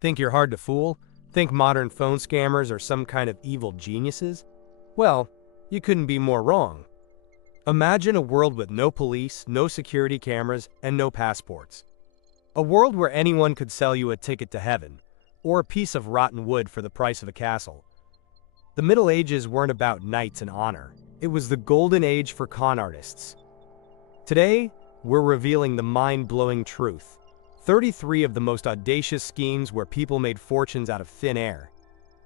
Think you're hard to fool? Think modern phone scammers are some kind of evil geniuses? Well, you couldn't be more wrong. Imagine a world with no police, no security cameras, and no passports. A world where anyone could sell you a ticket to heaven, or a piece of rotten wood for the price of a castle. The Middle Ages weren't about knights and honor. It was the golden age for con artists. Today, we're revealing the mind-blowing truth. 33 of the most audacious schemes where people made fortunes out of thin air.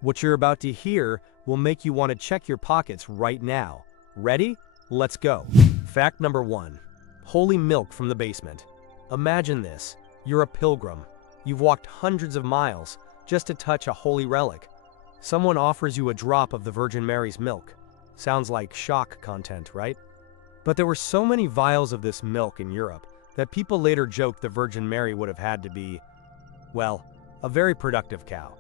What you're about to hear will make you want to check your pockets right now. Ready? Let's go. Fact number 1. Holy milk from the basement. Imagine this. You're a pilgrim. You've walked hundreds of miles just to touch a holy relic. Someone offers you a drop of the Virgin Mary's milk. Sounds like shock content, right? But there were so many vials of this milk in Europe that people later joked the Virgin Mary would have had to be, well, a very productive cow.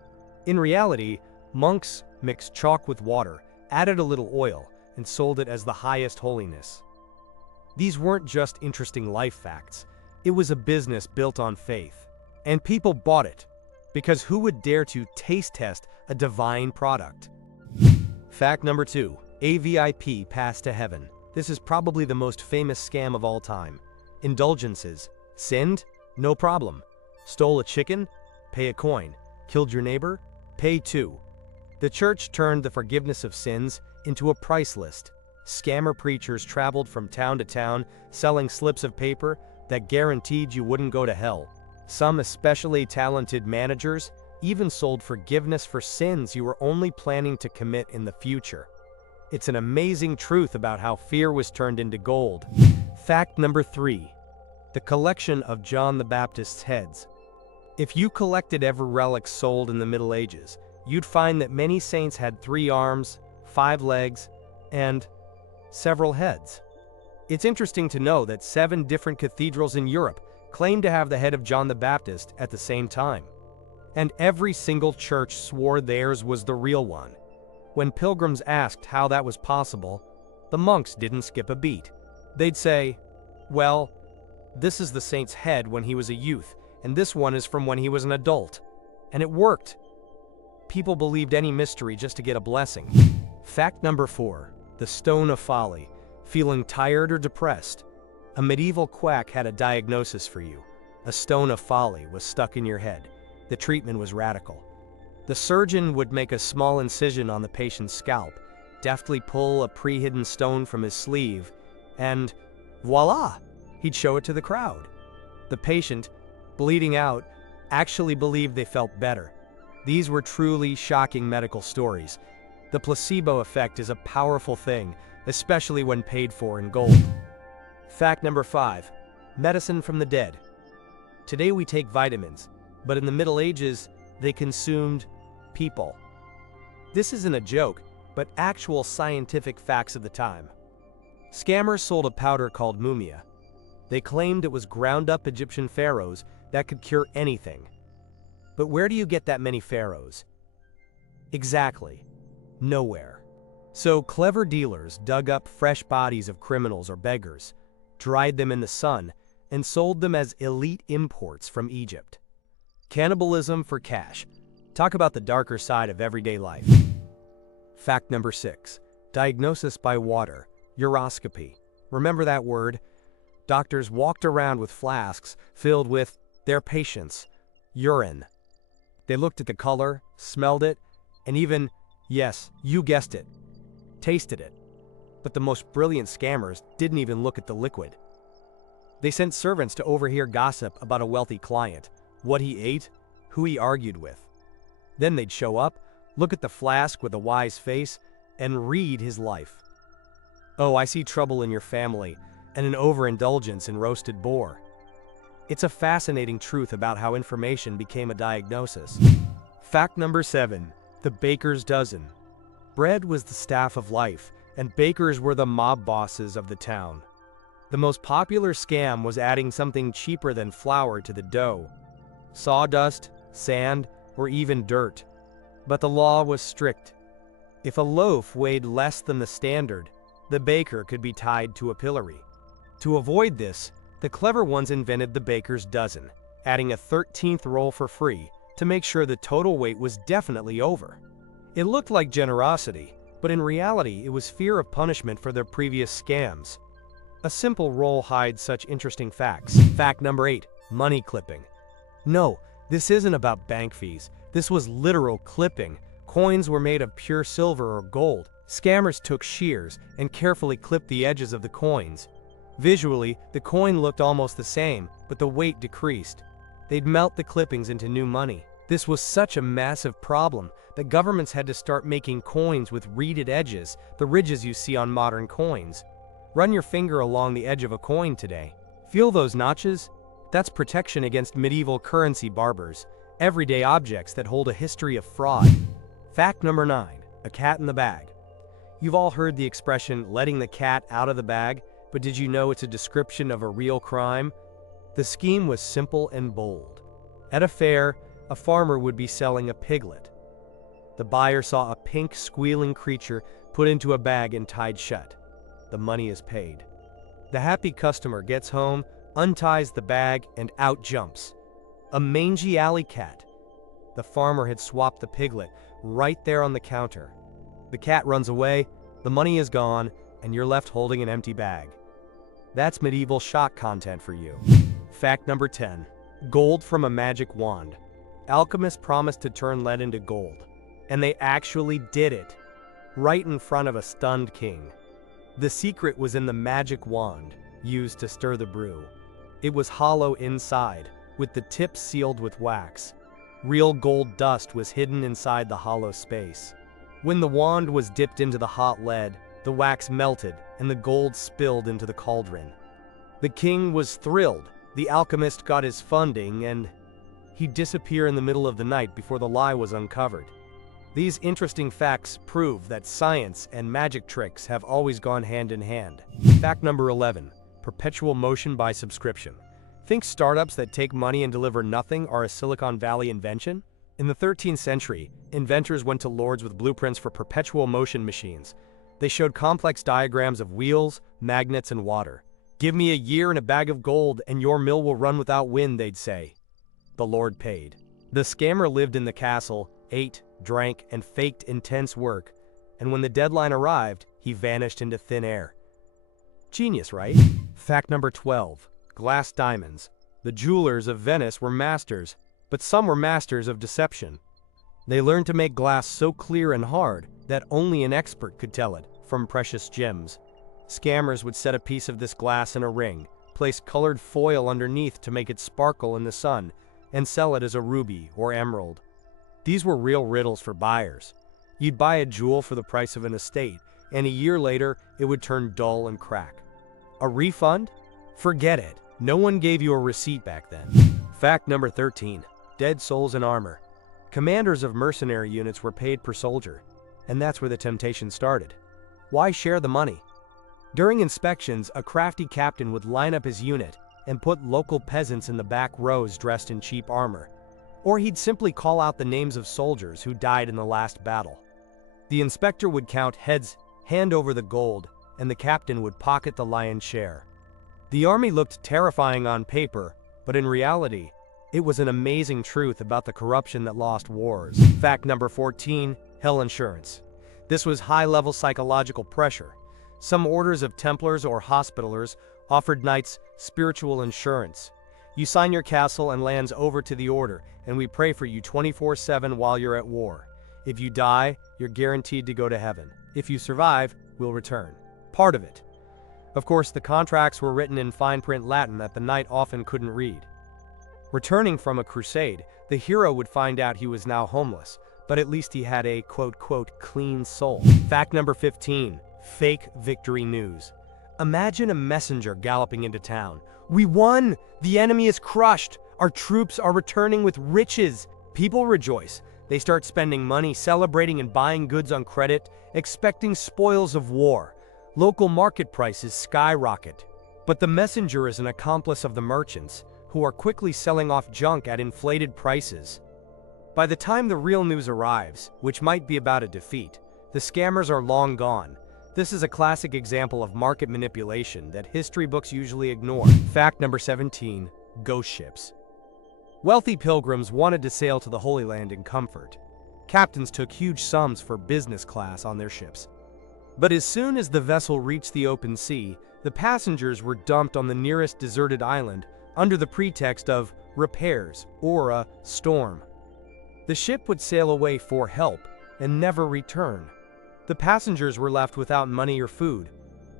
In reality, monks mixed chalk with water, added a little oil, and sold it as the highest holiness. These weren't just interesting life facts. It was a business built on faith. And people bought it, because who would dare to taste test a divine product? Fact number 2. A VIP pass to heaven. This is probably the most famous scam of all time. Indulgences. Sinned? No problem. Stole a chicken? Pay a coin. Killed your neighbor? Pay 2. The church turned the forgiveness of sins into a price list. Scammer preachers traveled from town to town, selling slips of paper that guaranteed you wouldn't go to hell. Some especially talented managers even sold forgiveness for sins you were only planning to commit in the future. It's an amazing truth about how fear was turned into gold. Fact number 3. The collection of John the Baptist's heads. If you collected every relic sold in the Middle Ages, you'd find that many saints had 3 arms, 5 legs, and several heads. It's interesting to know that 7 different cathedrals in Europe claimed to have the head of John the Baptist at the same time. And every single church swore theirs was the real one. When pilgrims asked how that was possible, the monks didn't skip a beat. They'd say, well, this is the saint's head when he was a youth, and this one is from when he was an adult. And it worked. People believed any mystery just to get a blessing. Fact number 4. The Stone of Folly. Feeling tired or depressed? A medieval quack had a diagnosis for you. A stone of folly was stuck in your head. The treatment was radical. The surgeon would make a small incision on the patient's scalp, deftly pull a pre-hidden stone from his sleeve, and voila! He'd show it to the crowd. The patient, bleeding out, actually believed they felt better. These were truly shocking medical stories. The placebo effect is a powerful thing, especially when paid for in gold. Fact number 5. Medicine from the dead. Today we take vitamins, but in the Middle Ages, they consumed people. This isn't a joke, but actual scientific facts of the time. Scammers sold a powder called mumia. They claimed it was ground-up Egyptian pharaohs that could cure anything. But where do you get that many pharaohs? Exactly. Nowhere. So clever dealers dug up fresh bodies of criminals or beggars, dried them in the sun, and sold them as elite imports from Egypt. Cannibalism for cash. Talk about the darker side of everyday life. Fact number 6. Diagnosis by water. Uroscopy. Remember that word? Doctors walked around with flasks filled with their patients' urine. They looked at the color, smelled it, and even, yes, you guessed it, tasted it. But the most brilliant scammers didn't even look at the liquid. They sent servants to overhear gossip about a wealthy client, what he ate, who he argued with. Then they'd show up, look at the flask with a wise face, and read his life. Oh, I see trouble in your family, and an overindulgence in roasted boar. It's a fascinating truth about how information became a diagnosis. Fact number 7. The baker's dozen. Bread was the staff of life, and bakers were the mob bosses of the town. The most popular scam was adding something cheaper than flour to the dough. Sawdust, sand, or even dirt. But the law was strict. If a loaf weighed less than the standard, the baker could be tied to a pillory. To avoid this, the clever ones invented the baker's dozen, adding a 13th roll for free to make sure the total weight was definitely over. It looked like generosity, but in reality it was fear of punishment for their previous scams. A simple roll hides such interesting facts. Fact number 8. Money clipping. No, this isn't about bank fees. This was literal clipping. Coins were made of pure silver or gold. Scammers took shears and carefully clipped the edges of the coins. Visually, the coin looked almost the same, but the weight decreased. They'd melt the clippings into new money. This was such a massive problem that governments had to start making coins with reeded edges, the ridges you see on modern coins. Run your finger along the edge of a coin today. Feel those notches? That's protection against medieval currency barbers, everyday objects that hold a history of fraud. Fact number 9. A cat in the bag. You've all heard the expression, letting the cat out of the bag, but did you know it's a description of a real crime? The scheme was simple and bold. At a fair, a farmer would be selling a piglet. The buyer saw a pink, squealing creature put into a bag and tied shut. The money is paid. The happy customer gets home, unties the bag, and out jumps a mangy alley cat. The farmer had swapped the piglet right there on the counter. The cat runs away, the money is gone, and you're left holding an empty bag. That's medieval shock content for you. Fact number 10. Gold from a magic wand. Alchemists promised to turn lead into gold, and they actually did it, right in front of a stunned king. The secret was in the magic wand, used to stir the brew. It was hollow inside, with the tip sealed with wax. Real gold dust was hidden inside the hollow space. When the wand was dipped into the hot lead, the wax melted and the gold spilled into the cauldron. The king was thrilled. The alchemist got his funding and he'd disappear in the middle of the night before the lie was uncovered. These interesting facts prove that science and magic tricks have always gone hand in hand. Fact number 11. Perpetual motion by subscription. Think startups that take money and deliver nothing are a Silicon Valley invention? In the 13th century, inventors went to lords with blueprints for perpetual motion machines. They showed complex diagrams of wheels, magnets, and water. "Give me a year and a bag of gold and your mill will run without wind," they'd say. The lord paid. The scammer lived in the castle, ate, drank, and faked intense work, and when the deadline arrived, he vanished into thin air. Genius, right? Fact number 12. Glass diamonds. The jewelers of Venice were masters, but some were masters of deception. They learned to make glass so clear and hard that only an expert could tell it from precious gems. Scammers would set a piece of this glass in a ring, place colored foil underneath to make it sparkle in the sun, and sell it as a ruby or emerald. These were real riddles for buyers. You'd buy a jewel for the price of an estate, and a year later, it would turn dull and crack. A refund? Forget it. No one gave you a receipt back then. Fact number 13. Dead souls in armor. Commanders of mercenary units were paid per soldier, and that's where the temptation started. Why share the money? During inspections, a crafty captain would line up his unit and put local peasants in the back rows dressed in cheap armor. Or he'd simply call out the names of soldiers who died in the last battle. The inspector would count heads, hand over the gold, and the captain would pocket the lion's share. The army looked terrifying on paper, but in reality, it was an amazing truth about the corruption that lost wars. Fact number 14. Hell insurance. This was high-level psychological pressure. Some orders of Templars or Hospitallers offered knights spiritual insurance. You sign your castle and lands over to the order, and we pray for you 24/7 while you're at war. If you die, you're guaranteed to go to heaven. If you survive, we'll return. Part of it. Of course, the contracts were written in fine print Latin that the knight often couldn't read. Returning from a crusade, the hero would find out he was now homeless, but at least he had a quote-quote clean soul. Fact number 15. Fake victory news. Imagine a messenger galloping into town. "We won! The enemy is crushed! Our troops are returning with riches!" People rejoice. They start spending money, celebrating and buying goods on credit, expecting spoils of war. Local market prices skyrocket. But the messenger is an accomplice of the merchants, who are quickly selling off junk at inflated prices. By the time the real news arrives, which might be about a defeat, the scammers are long gone. This is a classic example of market manipulation that history books usually ignore. Fact number 17. Ghost ships. Wealthy pilgrims wanted to sail to the Holy Land in comfort. Captains took huge sums for business class on their ships. But as soon as the vessel reached the open sea, the passengers were dumped on the nearest deserted island under the pretext of repairs or a storm. The ship would sail away for help and never return. The passengers were left without money or food.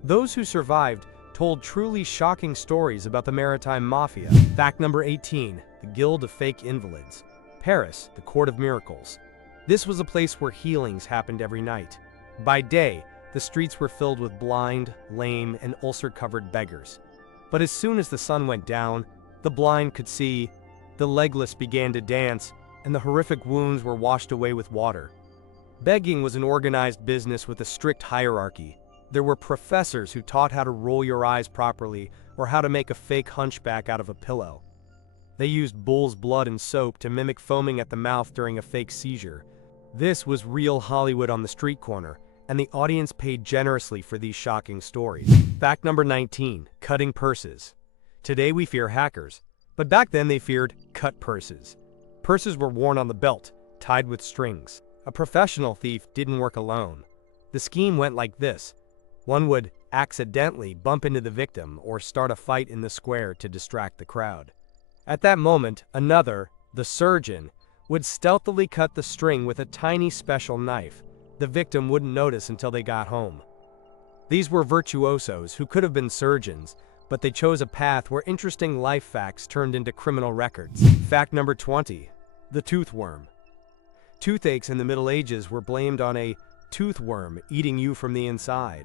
Those who survived told truly shocking stories about the maritime mafia. Fact number 18, the Guild of Fake Invalids. Paris, the Court of Miracles. This was a place where healings happened every night. By day, the streets were filled with blind, lame, and ulcer-covered beggars. But as soon as the sun went down, the blind could see, the legless began to dance, and the horrific wounds were washed away with water. Begging was an organized business with a strict hierarchy. There were professors who taught how to roll your eyes properly or how to make a fake hunchback out of a pillow. They used bull's blood and soap to mimic foaming at the mouth during a fake seizure. This was real Hollywood on the street corner, and the audience paid generously for these shocking stories. Fact number 19, cutting purses. Today we fear hackers, but back then they feared cut purses. Purses were worn on the belt, tied with strings. A professional thief didn't work alone. The scheme went like this. One would accidentally bump into the victim or start a fight in the square to distract the crowd. At that moment, another, the surgeon, would stealthily cut the string with a tiny special knife. The victim wouldn't notice until they got home. These were virtuosos who could have been surgeons, but they chose a path where interesting life facts turned into criminal records. Fact number 20, the tooth worm. Toothaches in the Middle Ages were blamed on a tooth worm eating you from the inside.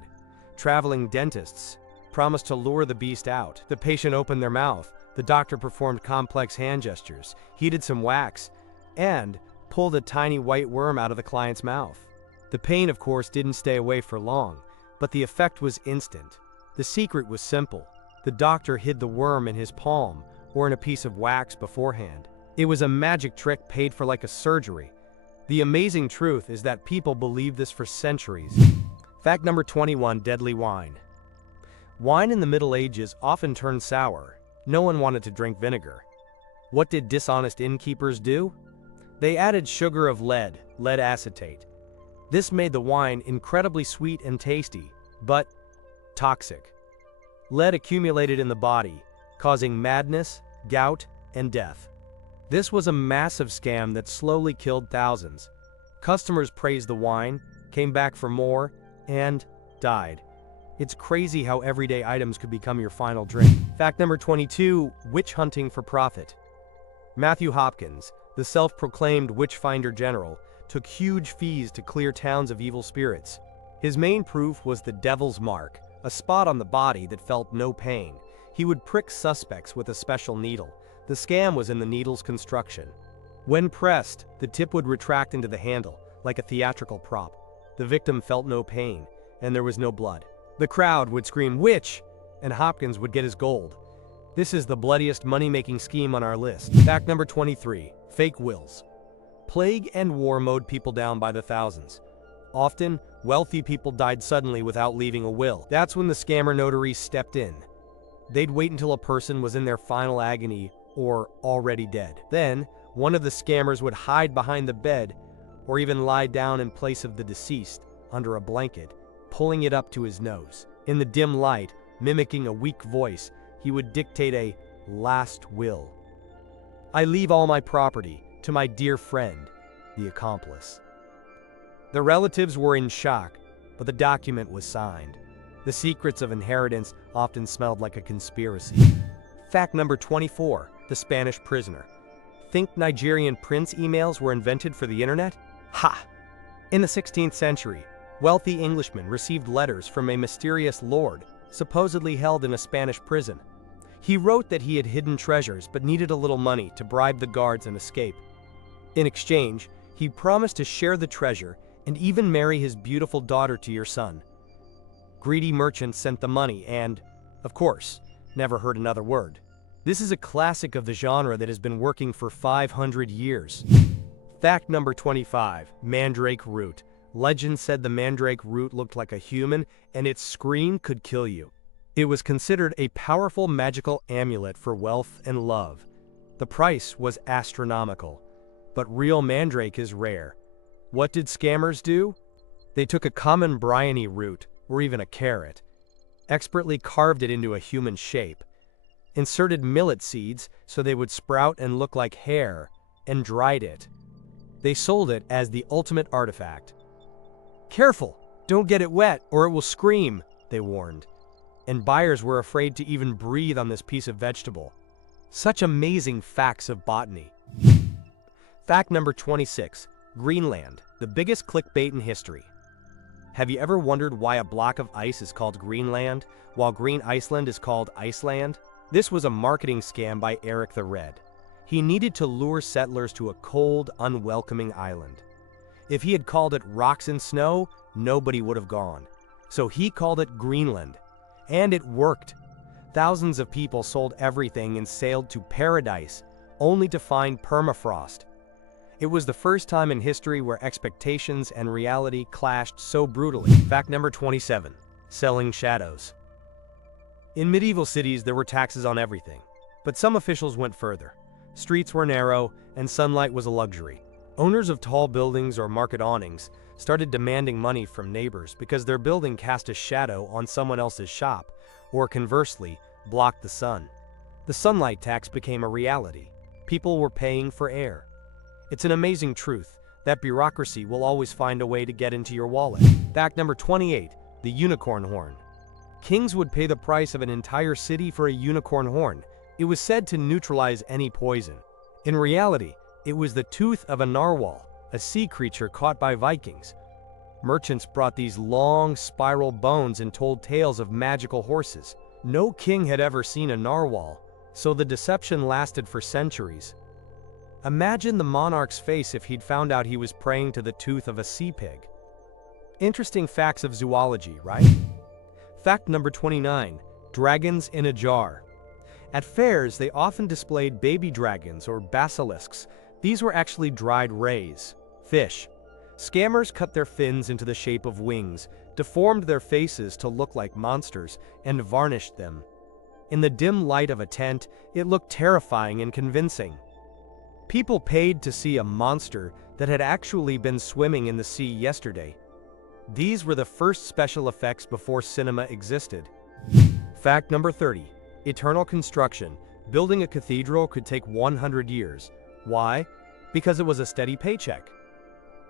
Traveling dentists promised to lure the beast out. The patient opened their mouth. The doctor performed complex hand gestures, heated some wax, and pulled a tiny white worm out of the client's mouth. The pain, of course, didn't stay away for long, but the effect was instant. The secret was simple. The doctor hid the worm in his palm or in a piece of wax beforehand. It was a magic trick paid for like a surgery. The amazing truth is that people believed this for centuries. Fact number 21, deadly wine. Wine in the Middle Ages often turned sour. No one wanted to drink vinegar. What did dishonest innkeepers do? They added sugar of lead acetate. This made the wine incredibly sweet and tasty, but toxic. Lead accumulated in the body, causing madness, gout, and death. This was a massive scam that slowly killed thousands. Customers praised the wine, came back for more, and died. It's crazy how everyday items could become your final drink. Fact number 22, witch hunting for profit. Matthew Hopkins, the self-proclaimed witch finder general, took huge fees to clear towns of evil spirits. His main proof was the devil's mark, a spot on the body that felt no pain. He would prick suspects with a special needle. The scam was in the needle's construction. When pressed, the tip would retract into the handle, like a theatrical prop. The victim felt no pain, and there was no blood. The crowd would scream, "Witch!" and Hopkins would get his gold. This is the bloodiest money-making scheme on our list. Fact number 23, fake wills. Plague and war mowed people down by the thousands. Often, wealthy people died suddenly without leaving a will. That's when the scammer notaries stepped in. They'd wait until a person was in their final agony or already dead. Then, one of the scammers would hide behind the bed or even lie down in place of the deceased under a blanket, pulling it up to his nose. In the dim light, mimicking a weak voice, he would dictate a last will. "I leave all my property to my dear friend, the accomplice." The relatives were in shock, but the document was signed. The secrets of inheritance often smelled like a conspiracy. Fact number 24, the Spanish prisoner. Think Nigerian prince emails were invented for the internet? Ha! In the 16th century, wealthy Englishmen received letters from a mysterious lord, supposedly held in a Spanish prison. He wrote that he had hidden treasures but needed a little money to bribe the guards and escape. In exchange, he promised to share the treasure and even marry his beautiful daughter to your son. Greedy merchants sent the money and, of course, never heard another word. This is a classic of the genre that has been working for 500 years. Fact number 25, mandrake root. Legend said the mandrake root looked like a human and its scream could kill you. It was considered a powerful magical amulet for wealth and love. The price was astronomical, but real mandrake is rare. What did scammers do? They took a common bryony root, or even a carrot, expertly carved it into a human shape, inserted millet seeds so they would sprout and look like hair, and dried it. They sold it as the ultimate artifact. "Careful, don't get it wet or it will scream," they warned. And buyers were afraid to even breathe on this piece of vegetable. Such amazing facts of botany. Fact number 26. Greenland, the biggest clickbait in history. Have you ever wondered why a block of ice is called Greenland, while Green Iceland is called Iceland? This was a marketing scam by Eric the Red. He needed to lure settlers to a cold, unwelcoming island. If he had called it Rocks and Snow, nobody would have gone. So he called it Greenland. And it worked. Thousands of people sold everything and sailed to paradise, only to find permafrost. It was the first time in history where expectations and reality clashed so brutally. Fact number 27. Selling shadows. In medieval cities, there were taxes on everything. But some officials went further. Streets were narrow, and sunlight was a luxury. Owners of tall buildings or market awnings started demanding money from neighbors because their building cast a shadow on someone else's shop, or conversely, blocked the sun. The sunlight tax became a reality. People were paying for air. It's an amazing truth that bureaucracy will always find a way to get into your wallet. Fact number 28. The unicorn horn. Kings would pay the price of an entire city for a unicorn horn. It was said to neutralize any poison. In reality, it was the tooth of a narwhal, a sea creature caught by Vikings. Merchants brought these long, spiral bones and told tales of magical horses. No king had ever seen a narwhal, so the deception lasted for centuries. Imagine the monarch's face if he'd found out he was praying to the tooth of a sea pig. Interesting facts of zoology, right? Fact number 29. Dragons in a jar. At fairs, they often displayed baby dragons or basilisks. These were actually dried rays, fish. Scammers cut their fins into the shape of wings, deformed their faces to look like monsters, and varnished them. In the dim light of a tent, it looked terrifying and convincing. People paid to see a monster that had actually been swimming in the sea yesterday. These were the first special effects before cinema existed. Fact number 30. Eternal construction. Building a cathedral could take 100 years. Why? Because it was a steady paycheck.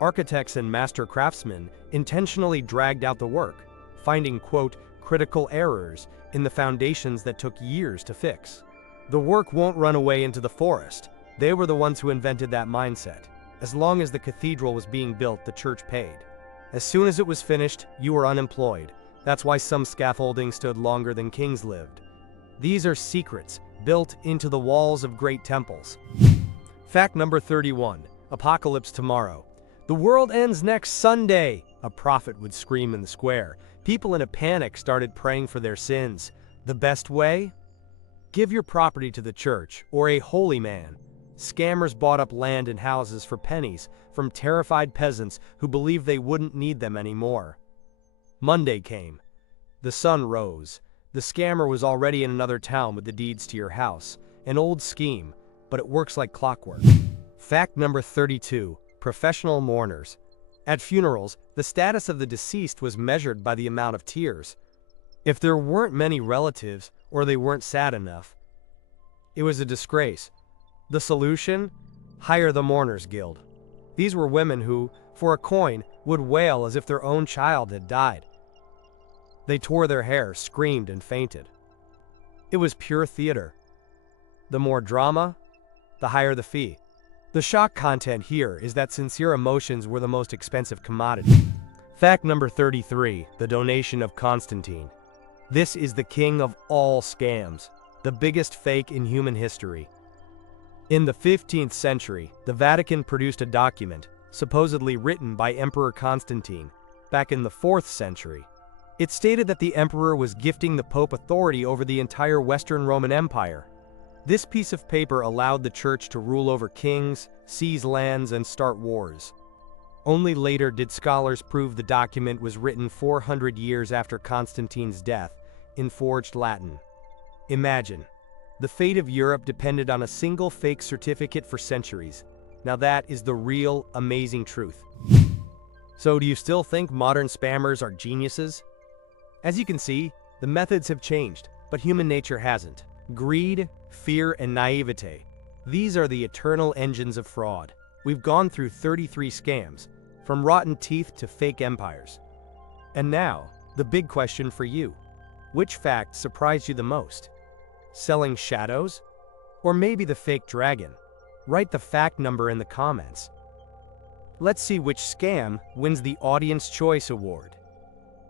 Architects and master craftsmen intentionally dragged out the work, finding, quote, critical errors in the foundations that took years to fix. The work won't run away into the forest. They were the ones who invented that mindset. As long as the cathedral was being built, the church paid. As soon as it was finished, you were unemployed. That's why some scaffolding stood longer than kings lived. These are secrets built into the walls of great temples. Fact number 31. Apocalypse tomorrow. The world ends next Sunday, a prophet would scream in the square. People in a panic started praying for their sins. The best way? Give your property to the church or a holy man. Scammers bought up land and houses for pennies from terrified peasants who believed they wouldn't need them anymore. Monday came. The sun rose. The scammer was already in another town with the deeds to your house. An old scheme, but it works like clockwork. Fact number 32. Professional mourners. At funerals, the status of the deceased was measured by the amount of tears. If there weren't many relatives, or they weren't sad enough, it was a disgrace. The solution? Hire the Mourners Guild. These were women who, for a coin, would wail as if their own child had died. They tore their hair, screamed, and fainted. It was pure theater. The more drama, the higher the fee. The shock content here is that sincere emotions were the most expensive commodity. Fact number 33. The donation of Constantine. This is the king of all scams, the biggest fake in human history. In the 15th century, the Vatican produced a document, supposedly written by Emperor Constantine, back in the 4th century. It stated that the emperor was gifting the Pope authority over the entire Western Roman Empire. This piece of paper allowed the church to rule over kings, seize lands, and start wars. Only later did scholars prove the document was written 400 years after Constantine's death, in forged Latin. Imagine, The fate of Europe depended on a single fake certificate for centuries. Now that is the real, amazing truth. So do you still think modern spammers are geniuses? As you can see, the methods have changed, but human nature hasn't. Greed, fear, and naivete. These are the eternal engines of fraud. We've gone through 33 scams, from rotten teeth to fake empires. And now, the big question for you. Which fact surprised you the most? Selling shadows? Or maybe the fake dragon? Write the fact number in the comments. Let's see which scam wins the Audience Choice Award.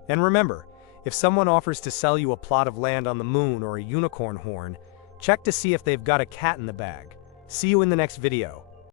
And remember, if someone offers to sell you a plot of land on the moon or a unicorn horn, check to see if they've got a cat in the bag. See you in the next video.